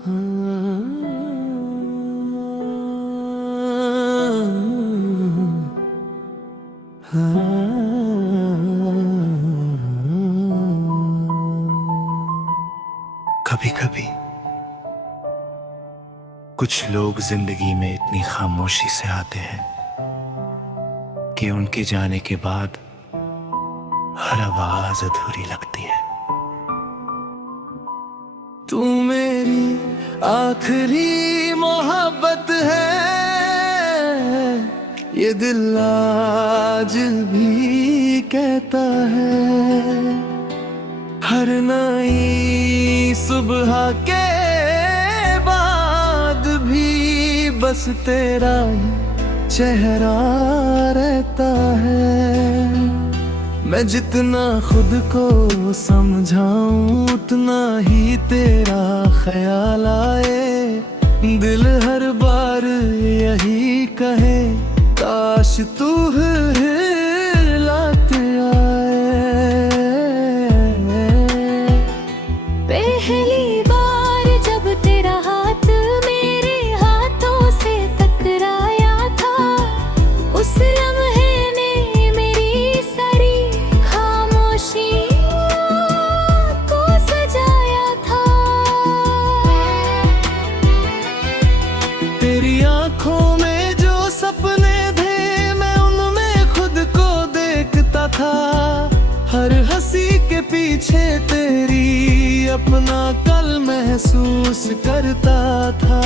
कभी कभी कुछ लोग जिंदगी में इतनी खामोशी से आते हैं कि उनके जाने के बाद हर आवाज अधूरी लगती है। तू मेरी आखिरी मोहब्बत है, ये दिल आज भी कहता है। हर नई सुबह के बाद भी बस तेरा ही चेहरा रहता है। मैं जितना खुद को समझाऊं उतना ही तेरा ख्याल आए। दिल हर बार यही कहे काश तू लाते आए। पहली बार जब तेरा हाथ मेरे हाथों से टकराया था, उस लम्हे ने मेरी सारी खामोशियों को सजाया था। तेरी आंखों में जो सपने थे मैं उनमें खुद को देखता था। हर हंसी के पीछे तेरी अपना कल महसूस करता था।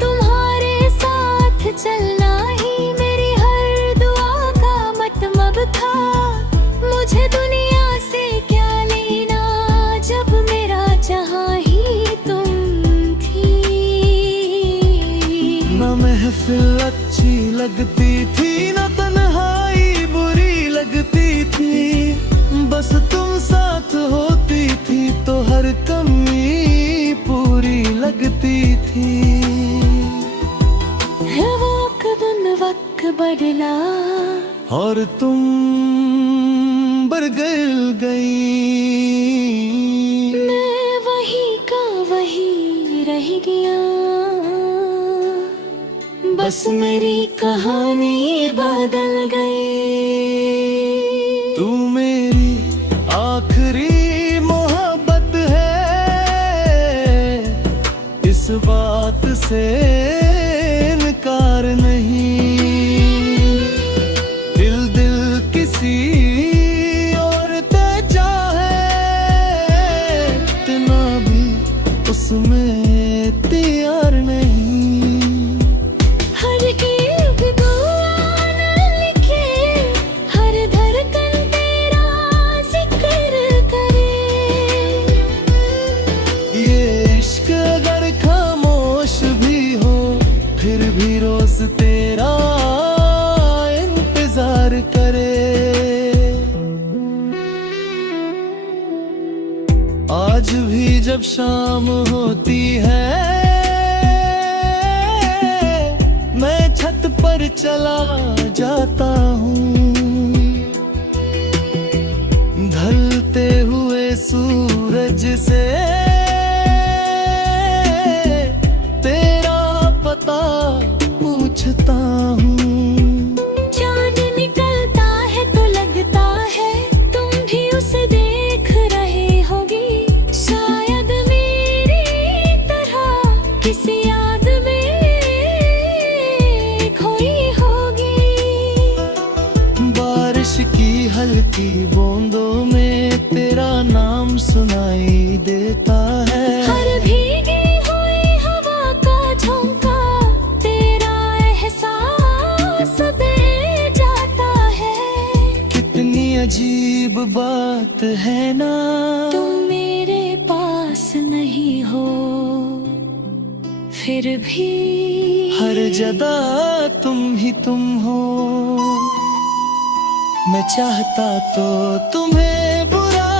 तुम्हारे साथ चलना ही मेरी हर दुआ का मतलब था। मुझे दुनिया से क्या लेना जब मेरा जहां ही तुम थी। ना महफिल अच्छी लगती थी ना तन्हाई बुरी लगती थी। बस तुम साथ होती थी तो हर कमी पूरी लगती थी। है वो कदम वक्त बदला और तुम बदल गई। मैं वही का वही रह गया। बस मेरी कहानी बदल गई। तू मेरी आखिरी मोहब्बत है, इस बात से इनकार नहीं। दिल किसी और ते चाहे इतना भी उसमें तैयार नहीं। हर एक दुआ न लिखे, हर धड़कन तेरा जिक्र करे। ये इश्क अगर खामोश भी हो फिर भी रोज तेरा इंतजार करे। आज भी जब शाम होती है मैं छत पर चला जाता हूँ। ढलते हुए सूरज से तेरा पता पूछता हूँ। चांद निकलता है तो लगता है तुम भी उसे देख रहे होगी। शायद मेरी तरह किसी याद में खोई होगी। बारिश की हल्की बूंदों में तेरा नाम सुनाई देता है। हर भीगी हुई हवा का झोंका तेरा एहसास दे जाता है। कितनी अजीब बात है ना, तुम मेरे पास नहीं हो फिर भी हर जगह तुम ही तुम हो। मैं चाहता तो तुम्हें बुरा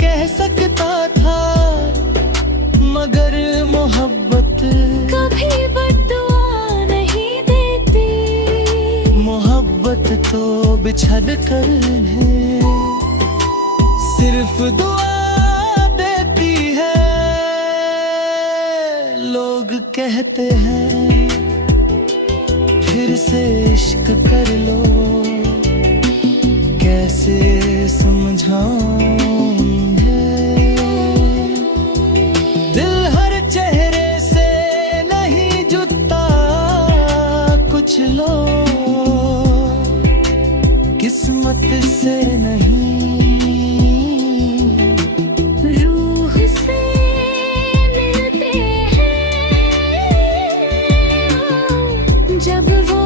कह सकता था, मगर मोहब्बत कभी बद्दुआ नहीं देती। मोहब्बत तो बिछड़ कर है सिर्फ दुआ देती है। कहते हैं फिर से इश्क कर लो, कैसे समझाऊं इन्हें। दिल हर चेहरे से नहीं जुटता, कुछ लोग किस्मत से नहीं, रूह से मिलते हैं जब वो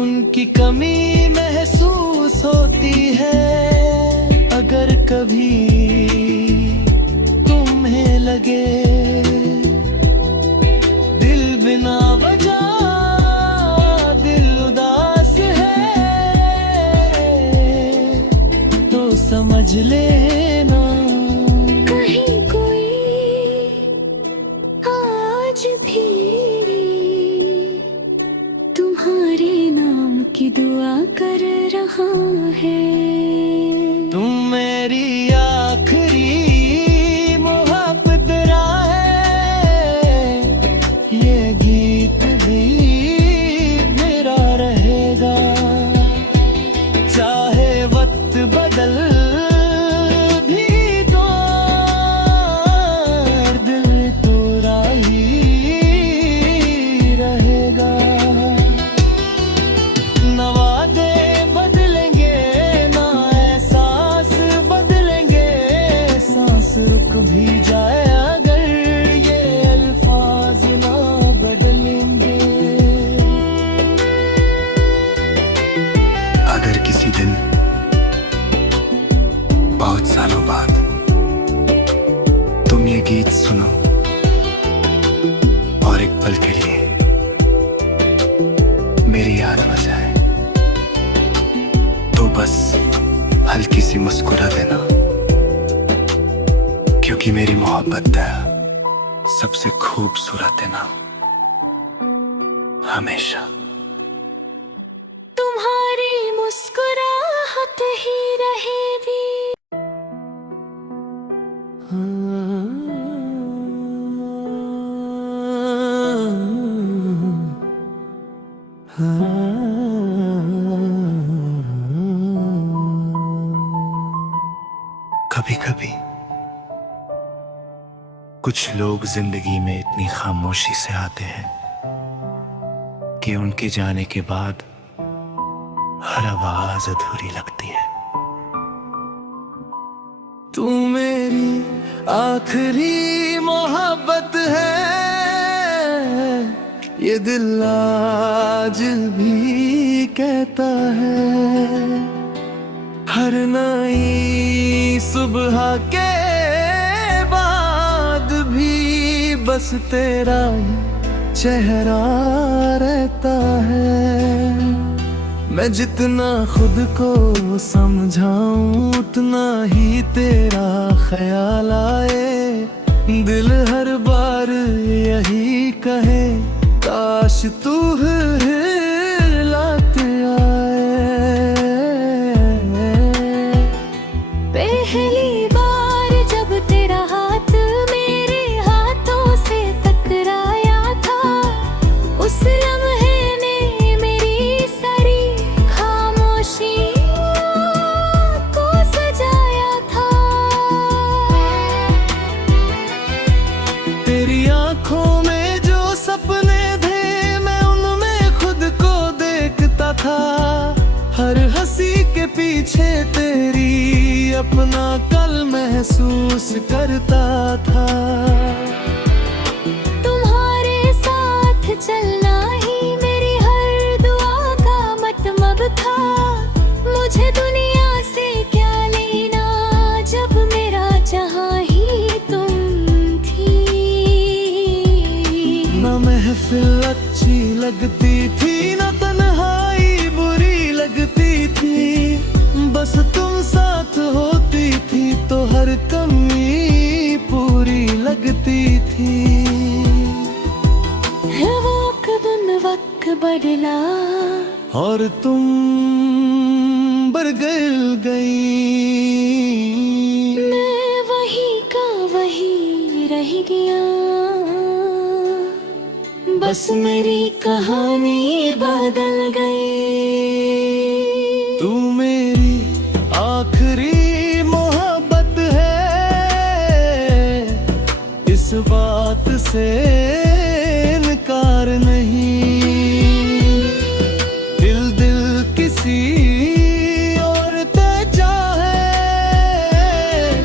उनकी कमी महसूस होती है। अगर कभी तुम्हें लगे दिल बिना वजह दिल उदास है, तो समझ लेना कहीं कोई आज भी तुम्हारे नाम की दुआ कर रहा है। तुम मेरी आखिरी मोहब्बत है, ये गीत भी मेरा रहेगा। चाहे वक्त बदल भी तो दिल तेरा ही रहेगा। ना वादे बदलेंगे ना एहसास बदलेंगे, सांस रुक भी जाए अगर ये अल्फाज ना बदलेंगे। अगर किसी दिन बहुत सालों बाद तुम ये गीत सुनो और एक पल के लिए मेरी याद आ जाए, तो बस हल्की सी मुस्कुरा देना, क्योंकि मेरी मोहब्बत है सबसे खूबसूरत है ना, हमेशा। तुम्हारी मुस्कुराहट ही रहेगी। कभी कभी कुछ लोग जिंदगी में इतनी खामोशी से आते हैं कि उनके जाने के बाद हर आवाज अधूरी लगती है। तू मेरी आखिरी मोहब्बत है, ये दिल आज भी कहता है। हर नई सुबह के बाद भी बस तेरा ही चेहरा रहता है। मैं जितना खुद को समझाऊं उतना ही तेरा ख्याल आए। दिल हर बार यही कहे काश तू लाते आए। पहली बार जब तेरा हाथ मेरे हाथों से टकराया था, उस लम्हे ने मेरी सारी खामोशियों को सजाया था। तेरी आंखों में जो सपने थे मैं उनमें खुद को देखता था। हर हंसी के पीछे तेरी अपना कल महसूस करता था। तुम्हारे साथ चलना ही मेरी हर दुआ का मतलब था। मुझे दुनिया से क्या लेना जब मेरा जहां ही तुम थी। ना महफिल अच्छी लगती थी ना तन्हाई बुरी लगती थी, बस तुम साथ होती थी तो हर कमी पूरी लगती थी। है वो कदम वक्त बदला और तुम पर गिर गई। मैं वही का वही रह गया, बस मेरी कहानी बदल गई। तू मेरी आखिरी मोहब्बत है, इस बात से इनकार नहीं। दिल किसी और तेजा है,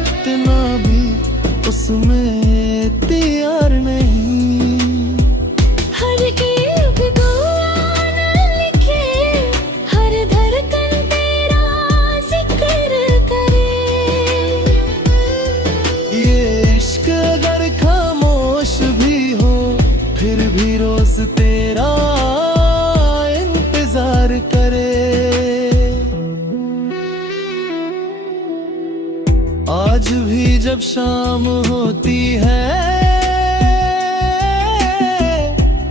इतना भी उसमें तैयार नहीं। हर एक दुआ न लिखे, हर धड़कन तेरा जिक्र करे। ये इश्क अगर खामोश भी हो, फिर भी रोज तेरा इंतजार करे। आज भी जब शाम होती है,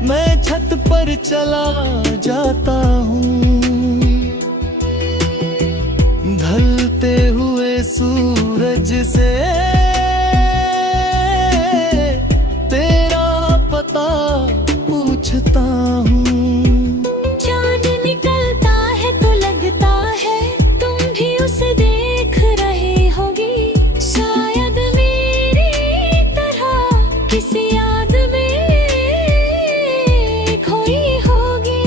मैं छत पर चला जाता हूँ। ढलते हुए सूरज से तेरा पता पूछता हूँ। चाँद निकलता है तो लगता है तुम भी उसे देख रहे होगी। शायद मेरी तरह किसी याद में खोई होगी।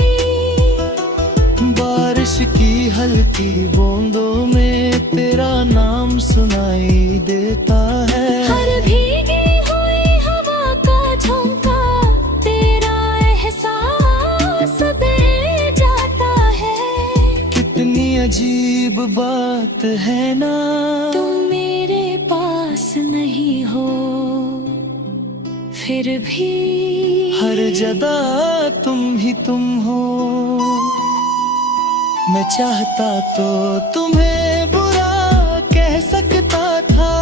बारिश की हल्की बूंदों में तेरा नाम सुनाई देता है। हर भीगी हुई हवा का झोंका तेरा एहसास दे जाता है। कितनी अजीब बात है ना, तुम मेरे पास नहीं हो, फिर भी हर जगह तुम हो। मैं चाहता तो तुम्हें बुरा कह सकता था,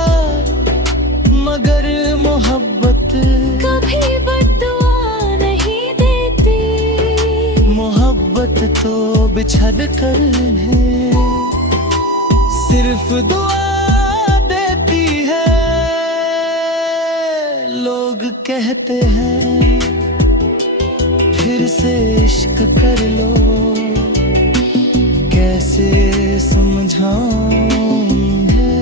मगर मोहब्बत कभी बद्दुआ नहीं देती। मोहब्बत तो बिछड़ कर है, सिर्फ दुआ देती है। लोग कहते हैं फिर से इश्क कर लो, कैसे समझाऊं है।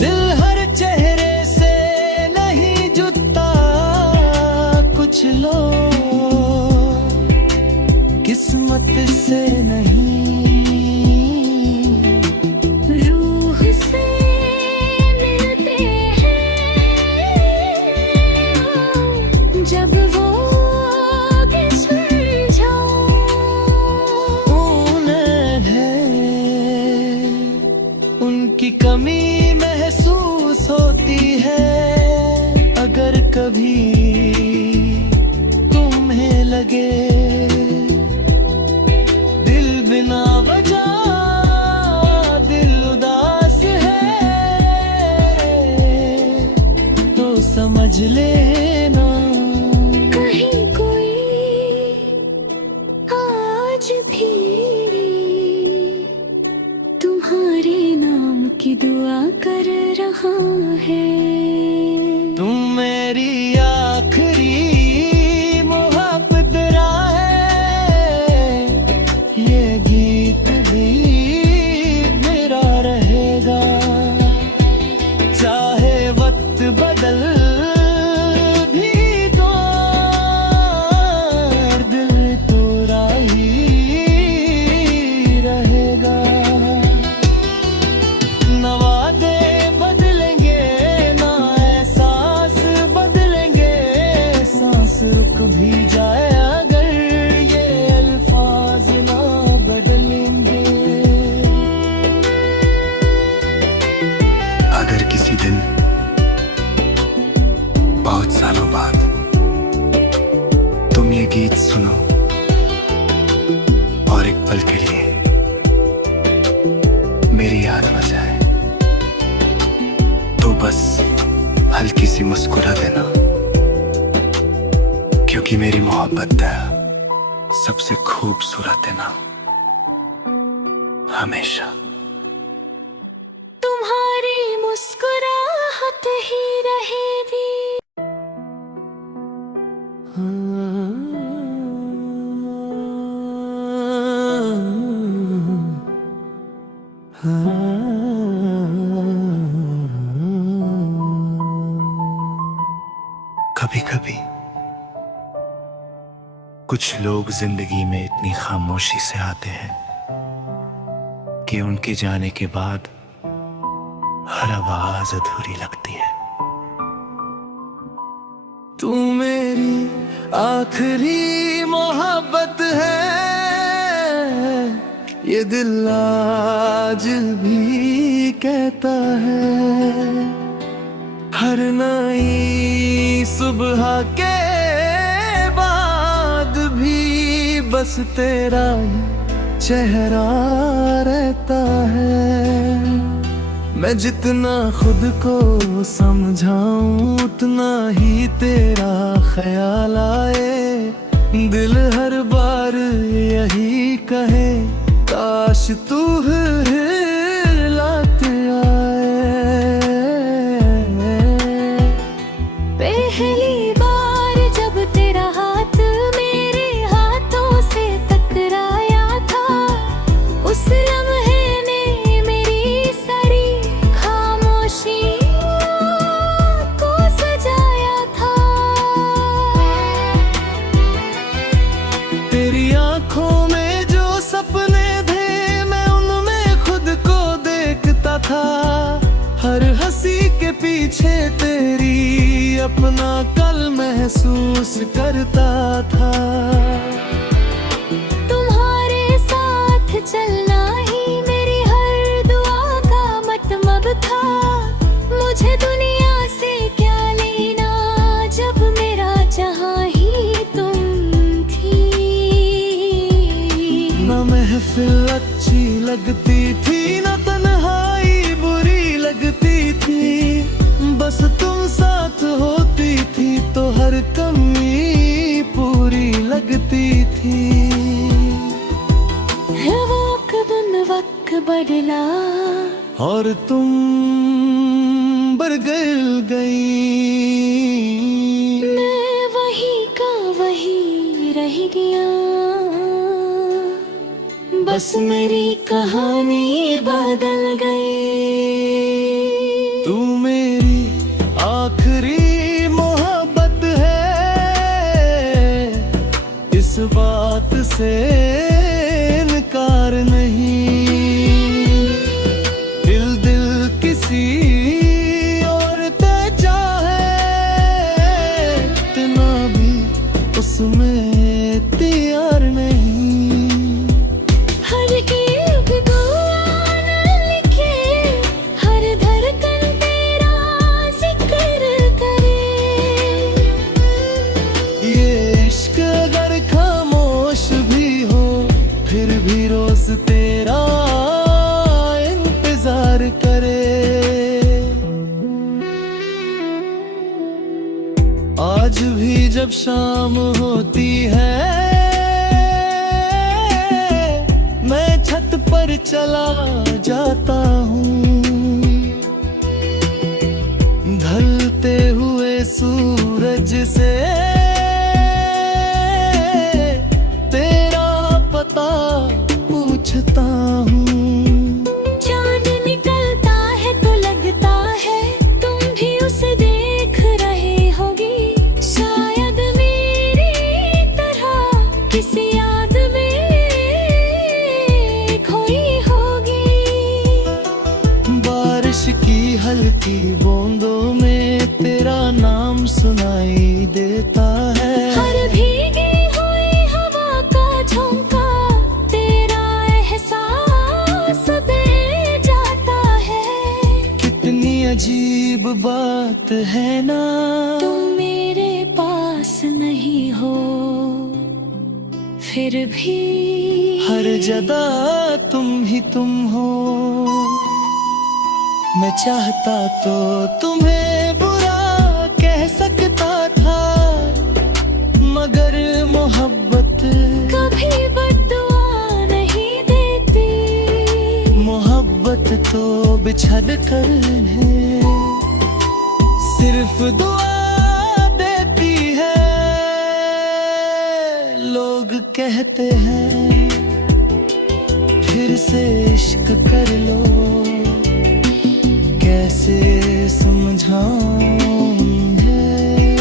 दिल हर चेहरे से नहीं जुटता, कुछ लोग किस्मत से नहीं, रूह से मिलते हैं जब वो उनकी कमी महसूस होती है। अगर कभी तुम्हें लगे दिल बिना वजह दिल उदास है, तो समझ लेना कहीं कोई आज भी तुम्हारे नाम की दुआ कर रहा है। तुम मेरी आखिरी मोहब्बत है, ये गीत भी मेरा रहेगा। चाहे वक्त बदल भी दो, दिल तेरा ही रहेगा। न वादे बदलेंगे ना एहसास बदलेंगे, सांस रुक भी जाए अगर ये अल्फाज ना बदलेंगे। अगर किसी दिन बहुत सालों बाद तुम ये गीत सुनो और एक पल के लिए मेरी याद आ जाए, तो बस हल्की सी मुस्कुरा देना, क्योंकि मेरी मोहब्बत है सबसे खूबसूरत है ना। हमेशा। तुम्हारी मुस्कुराहट ही रहेगी। कभी कभी कुछ लोग जिंदगी में इतनी खामोशी से आते हैं कि उनके जाने के बाद हर आवाज अधूरी लगती है। तू मेरी आखिरी मोहब्बत है, ये दिल आज भी कहता है। हर नई सुबह के बाद भी बस तेरा ही चेहरा रहता है। मैं जितना खुद को समझाऊं उतना ही तेरा ख्याल आए। दिल हर बार यही कहे काश तू लाते आए। पहली बार जब तेरा हाथ मेरे हाथों से टकराया था, उस लम्हे ने मेरी सारी खामोशियों को सजाया था। तेरी आंखों में जो सपने थे मैं उनमें खुद को देखता था। हर हंसी के पीछे तेरी अपना कल महसूस करता था। तुम्हारे साथ चलना ही मेरी हर दुआ का मतलब था। मुझे दुनिया से क्या लेना जब मेरा जहां ही तुम थी। न महफिल अच्छी लगती थी न तन्हाई बुरी लगती थी। बस तुम साथ होती थी तो हर कमी पूरी लगती थी। है वक्त बदला और तुम बरगल गई। मैं वही का वही रह गया। बस मेरी कहानी बदल गई। तू मेरी आखिरी मोहब्बत है, इस बात से इनकार नहीं। दिल किसी और ते चाहे इतना भी उसमें तैयार नहीं। हर एक दुआ न लिखे, हर धड़कन तेरा जिक्र करे। ये इश्क अगर खामोश भी हो फिर भी रोज तेरा इंतजार करे। आज भी जब शाम होती है मैं छत पर चला जाता हूँ। ढलते हुए सूरज से तेरा पता पूछता हूँ। चांद निकलता है तो लगता है तुम भी उसे देख रहे होगी। शायद मेरी तरह किसी याद में खोई होगी। बारिश की हल्की बूंदों में तेरा नाम सुनाई देता है। हर भीगी हुई हवा का झोंका तेरा एहसास दे जाता है। कितनी अजीब बात है ना, तुम मेरे पास नहीं हो फिर भी हर जगह तुम ही तुम हो। मैं चाहता तो तुम्हें बुरा कह सकता था, मगर मोहब्बत कभी बद्दुआ नहीं देती। बिछड़ कर इन्हें सिर्फ दुआ देती है। लोग कहते हैं फिर से इश्क कर लो, कैसे समझाऊं उन्हें।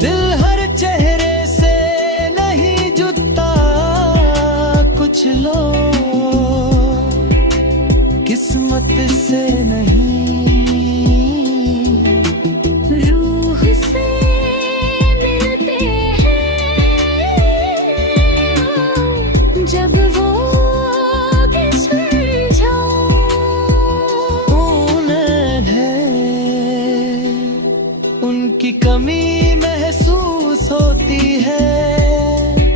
दिल हर चेहरे से नहीं जुटता, कुछ लोग किस्मत से नहीं, रूह से मिलते हैं जब वो उनकी कमी महसूस होती है।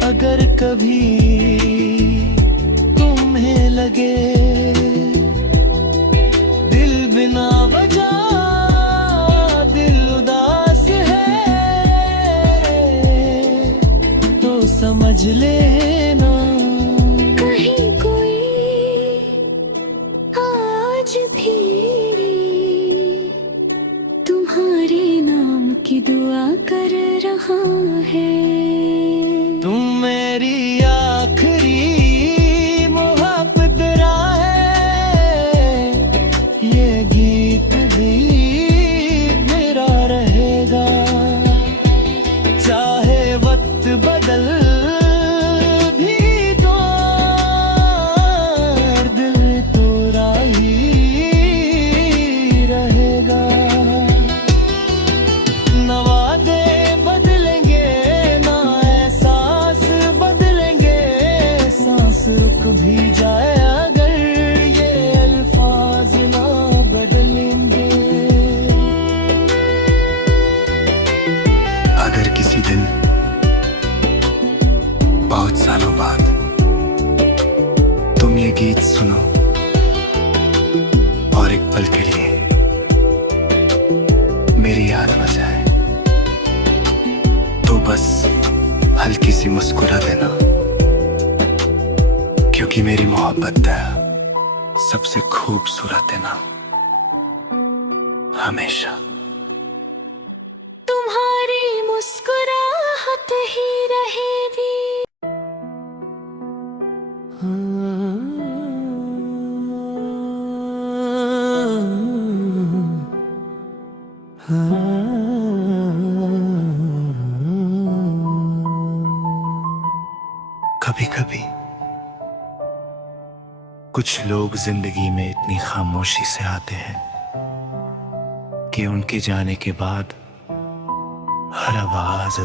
अगर कभी तुम्हें लगे दिल बिना वजह दिल उदास है, तो समझ लेना कहीं कोई आज भी तुम्हारे नाम की दुआ कर रहा है। तुम मेरी आखिरी मोहब्बत है, ये गीत भी मेरा रहेगा। चाहे वक्त बदल भी दो, दिल तोरा ही रहेगा। ना वादे बदलेंगे ना एहसास बदलेंगे, सांस रुक भी जाए अगर ये अल्फाज ना बदलेंगे। अगर किसी दिन बहुत सालों बाद तुम ये गीत सुनो और एक पल के लिए मेरी याद आ जाए, तो बस हल्की सी मुस्कुरा देना, क्योंकि मेरी मोहब्बत है सबसे खूबसूरत है ना, हमेशा। तुम्हारी मुस्कुराहट ही रहेगी। कभी कभी कुछ लोग जिंदगी में इतनी खामोशी से आते हैं कि उनके जाने के बाद हर आवाज